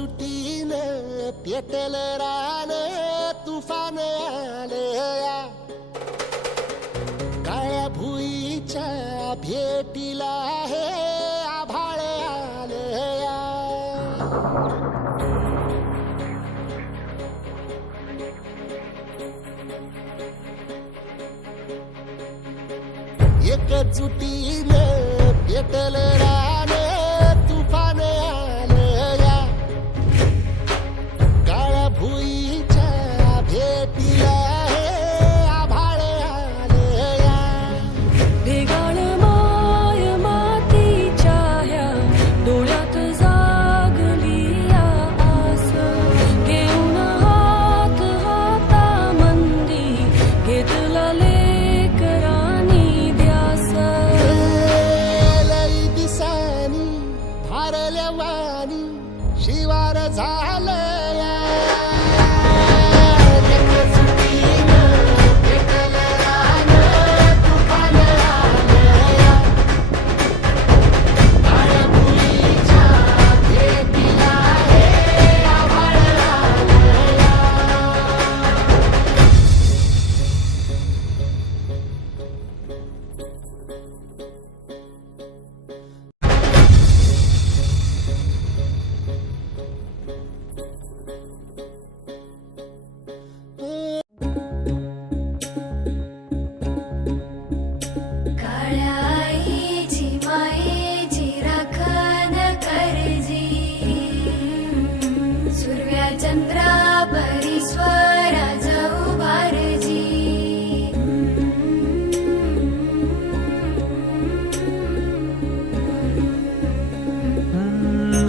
एकजुटीनं पेटल रान तुफान आले काळ्या भुईच्या भेटीला हे एकजुटीनं पेटल रा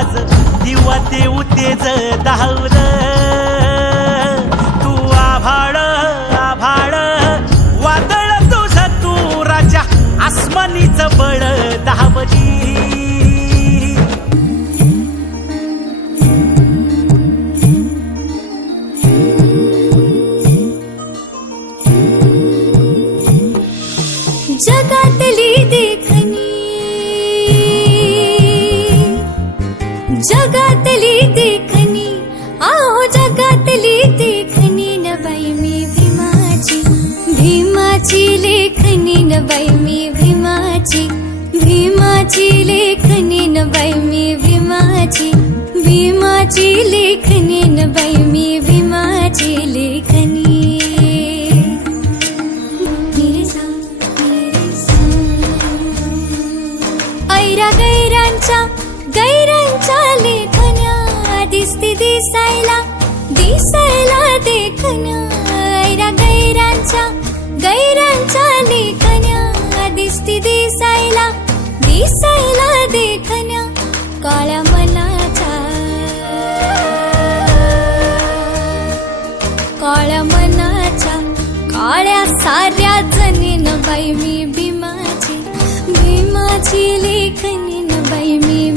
आज दिवा देऊ तेज धावर लेखनीन न बाई मी विमाची भीमाची लेखनी न बाई मी भीमाची लेखनी. ऐरा गैरांच्या गैरांच्या लेखन्या दिसती दिसायला दिसायला देखण्या ऐरा गैरांच्या गैरांच्या लेखन्या दिसती दिसायला. दिसायला देखण्या काळ्या मनाचा. काळ्या मनाच्या काळ्या साऱ्या जणीन बाई मी भीमाची भीमाची लेखनीन बाई मी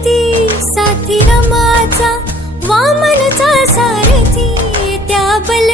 सारथी साथी रमाचा वामनचा सारथी त्या बल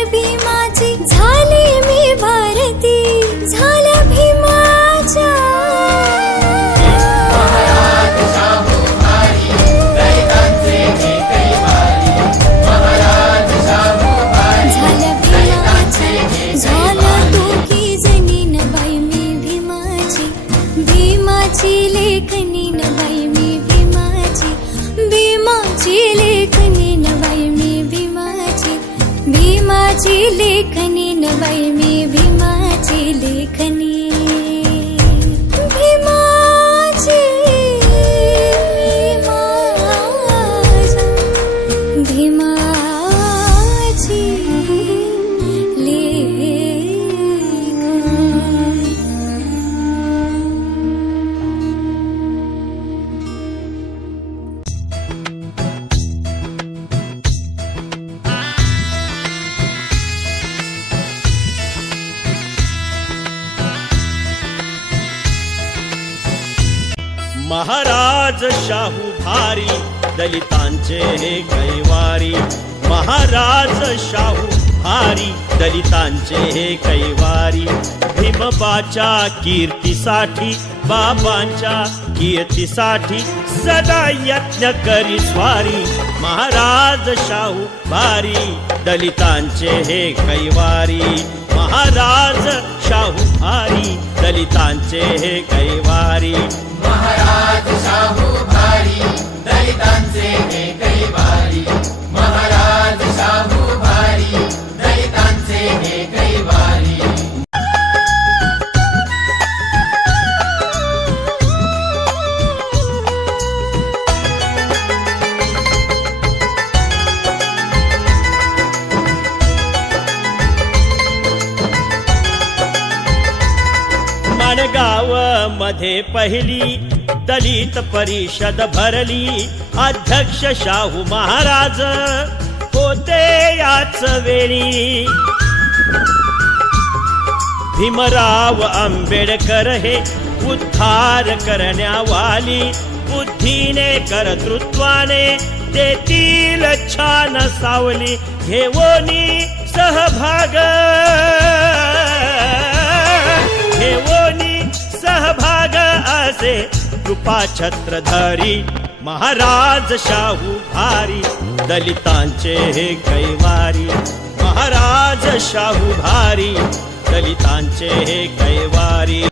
लेखनी न बाई मी भीमाची लेखनी। महाराज शाहू भारी दलितांचे हे कैवारी. महाराज शाहू भारी दलितांचे हे कैवारी. भीमबाच्या कीर्तीसाठी बाबांच्या कीर्तीसाठी सदा यत्न करी स्वारी. महाराज शाहू भारी दलितांचे हे कैवारी महाराज शाहू भारी. दलितांचे हे कैवारी माणगाव मध्ये पहिली दलित परिषद भरली. अध्यक्ष शाहू महाराज होते याच वेळी. भीमराव आंबेडकर हे उद्धार करण्यावाली. बुद्धीने कर्तृत्वाने देतील छान सावली. घेवोनी सहभाग. घेवोनी सहभाग. असे कृपा छत्रधारी. महाराज शाहू भारी दलितांचे हे कैवारी. महाराज शाहू भारी दलितांचे हे कैवारी.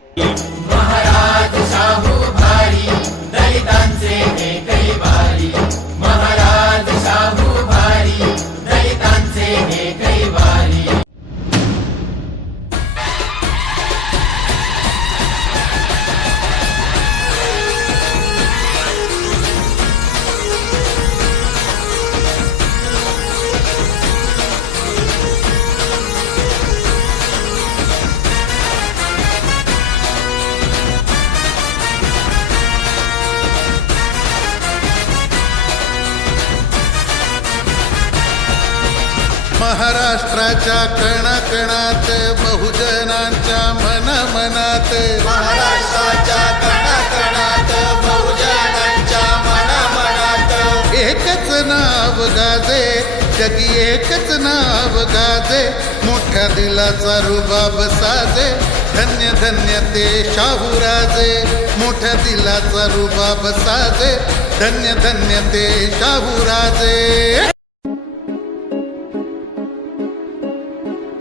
महाराष्ट्राच्या कणाकणात बहुजनांच्या मनामनात महाराष्ट्राच्या कणाकणात बहुजनांच्या मनामनात एकच नाव गाजे जगी एकच नाव गाजे. मोठ्या दिलाचा रुबाब साजे धन्य धन्य ते शाहूराजे मोठ्या दिलाचा रुबाब साजे धन्य धन्य ते शाहूराजे